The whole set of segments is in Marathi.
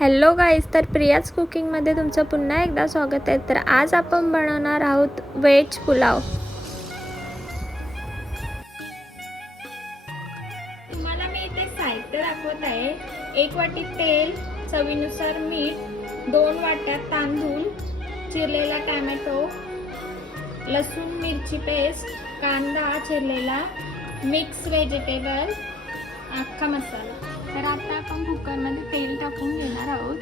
हॅलो गाईज तर प्रियाज कुकिंगमध्ये तुमचं पुन्हा एकदा स्वागत आहे. तर आज आपण बनवणार आहोत व्हेज पुलाव. तुम्हाला मी इथे साहित्य दाखवत आहे. एक वाटी तेल चवीनुसार मीठ दोन वाट्या तांदूळ चिरलेला टॅमॅटो लसूण मिरची पेस्ट कांदा चिरलेला मिक्स व्हेजिटेबल अख्खा मसाला. तर आता आपण कुकरमध्ये तेल टाकून घेणार आहोत.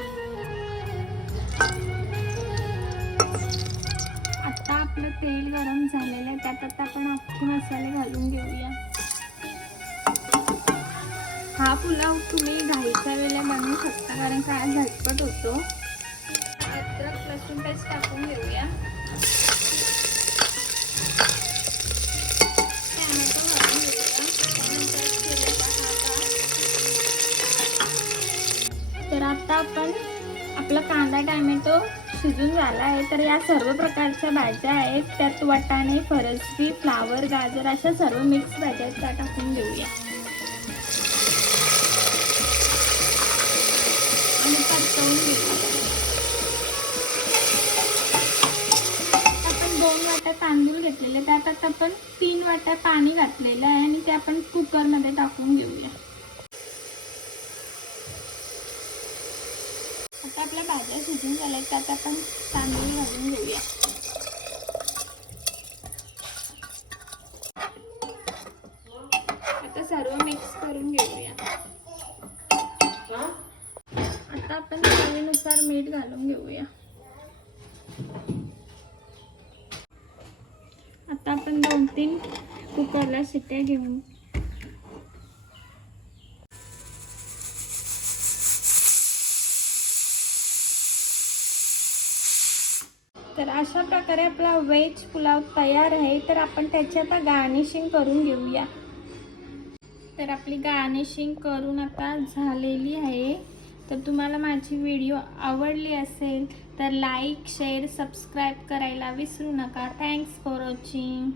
आता आपलं तेल गरम झालेलं आहे. त्यात आता आपण अख्खे मसाले घालून घेऊया. हा पुलाव तुम्ही घाईच्या वेळेला बनवू शकता कारण का झटपट होतो. अद्रक लसूण पेस्ट टाकून घेऊया. आपण आपला कांदा टॅमॅटो शिजून झाला आहे. तर या सर्व प्रकारच्या भाज्या आहेत. त्यात वाटाणे फरसबी फ्लावर गाजर अशा सर्व मिक्स भाज्या त्या टाकून घेऊया आणि परतवून घेऊया. आपण दोन वाट्या तांदूळ घेतलेले त्यात आता आपण तीन वाट्या पाणी घातलेलं आहे आणि ते आपण कुकरमध्ये टाकून घेऊया. आता आपल्या भाज्या शिजून झाल्या त्यात आपण तांदूळ घालून घेऊया. आता सर्व मिक्स करून घेऊया. आता आपण चवीनुसार मीठ घालून घेऊया. आता आपण दोन तीन कुकरला शिट्ट्या घेऊन तर अशा प्रकारे आपला व्हेज पुलाव तयार आहे तर आपण त्याची आता गार्निशिंग करून घेऊया. तर आपली गार्निशिंग करून आता झालेली आहे. तर तुम्हाला माझी व्हिडिओ आवडली असेल तर लाईक शेअर सबस्क्राईब करायला विसरू नका. Thanks for watching